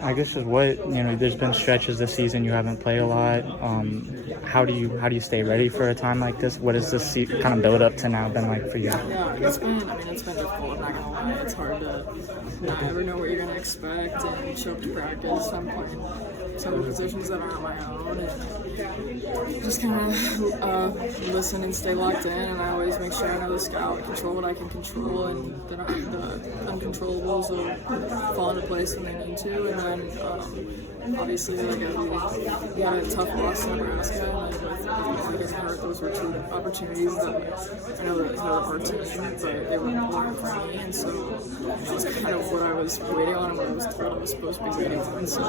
I guess just there's been stretches this season you haven't played a lot. How do you stay ready for a time like this? What has this kind of build up to now been like for you? Yeah, it's been difficult, I'm not gonna lie. It's hard to not ever know what you're gonna expect and show up to practice. I'm playing some positions that aren't my own and just kind of listen and stay locked in, and I always make sure I know the scout, control what I can control, and then the uncontrollables will fall into place when they need to. And then obviously we had a tough loss in Nebraska, and with getting hurt, those were two opportunities that I know that hurt our team, but they were important for me, and so that's kind of what I was waiting on and what I was told I was supposed to be waiting on. So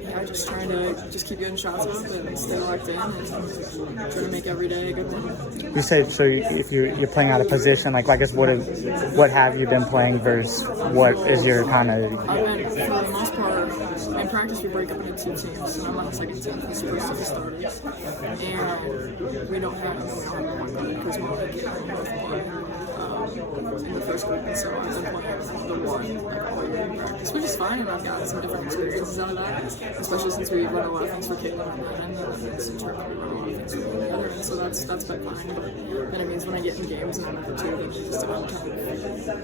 yeah, just trying to keep getting shots up and stay locked in and try to make every day a good one. You said so. If you're playing out of position, like I guess what have you been playing versus what is your kind of? I've been, for the most part, in practice we break up into two teams, so I'm on the second team. It's the first of the starters, and we don't have one guard because we're like in the first group, and so I've been playing the one like all year in practice, which is fine, and I've got some different experiences out of that, especially since we run a lot of things for Taylor McCabe, and since we're running a lot of things for the other, and so that's been fine. But then it means when I get in games and I'm number two, then you just don't have time to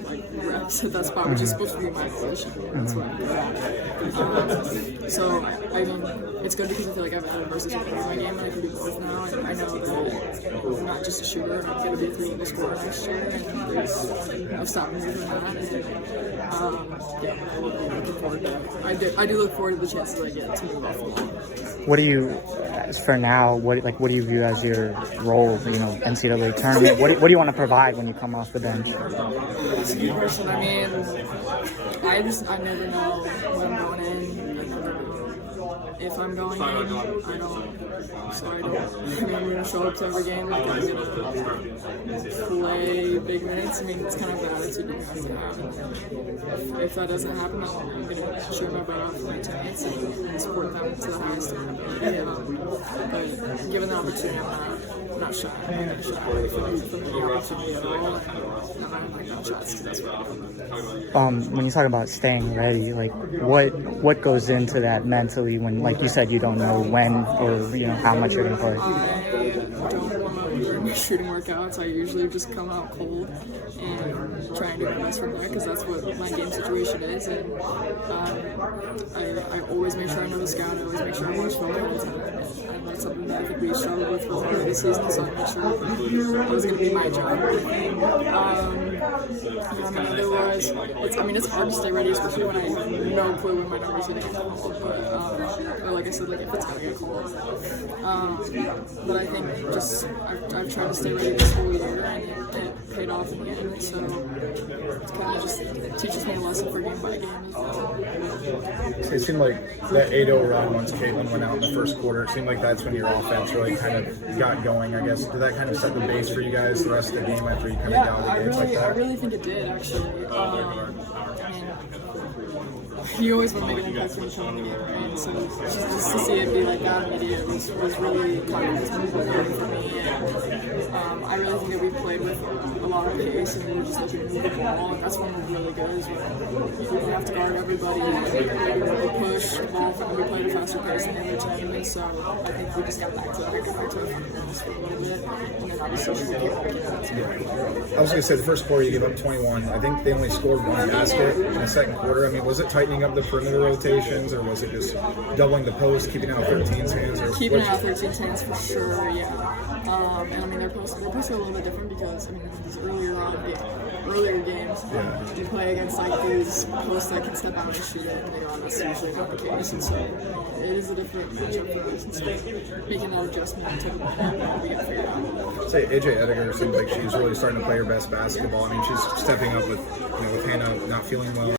like reps at that spot, which is supposed to be my position. That's what I'm good at. So I mean, it's good because I feel like I've added versatility in my game, and I can do both now, and I know that I'm not just a shooter, I'm going to be a three-game scorer next year, and I've stopped moving that, and yeah, I'm looking forward to it. I do look forward to the chances I get to move off the ball. What do you, for now, what do you view as your role, NCAA tournament? What do you want to provide when you come off the bench? It's a good question. I mean, I never know when I'm going in. If I'm going in, I don't. So I mean, I'm going to show up to every game like I'm going to play big minutes. I mean, it's kind of the attitude you have to have. If that doesn't happen, I'm going to cheer my butt off for my teammates and support them to the highest ability. But given the opportunity, I'm not shy. I'm not shy away from the opportunity at all. And I'm like not shots because that's what I'm doing. When you talk about staying ready, like what goes into that mentally when, like you said, you don't know when or how much you're gonna play? I don't warm up during my shooting workouts. I usually just come out cold and try and do my best from there because that's what my game situation is. And I always make sure I know the scout. I always make sure I watch film, and that's something that I think we struggled with for a lot of the season. So I make sure that was going to be my job. Otherwise, it's hard to stay ready, especially when I have no clue when my number's going to get called. But like I said, like if it's going to get called. But I think I've tried to stay ready this whole year, and it paid off in the end. So it kind of just teaches me a lesson for game by game as well. It seemed like that 8-0 run once Caitlin went out in the first quarter, it seemed like that's when your offense really kind of got going, I guess. Did that kind of set the base for you guys the rest of the game after you kind of got the games like that? I really think it did, actually. You always want to make an impact when you come in the game, right? So just to see it be like that immediately was really kind of for me. And I really think that we played with a lot of pace, and we were just looking to move the ball, and that's when we're really good, is when we have to guard everybody, and we push the ball, and we played a faster pace than the other team, and so I think we just got back to our fundamentals for a little bit, and then obviously we kept working on it. I was going to say, the first quarter you gave up 21. I think they only scored one basket in the second quarter. I mean, was it tightening up the perimeter rotations, or was it just doubling the post, keeping out 13's hands? Or keeping out 13's hands for sure, yeah. And I mean, their posts are a little bit different because, I mean, these earlier games, you play against like these posts that can step out and shoot it, and that's usually not the case. And so it is a different matchup for us. And so making that adjustment took a while, we got to figure it out. Say AJ Ediger seems like she's really starting to play her best basketball. I mean, she's stepping up with Hannah not feeling well.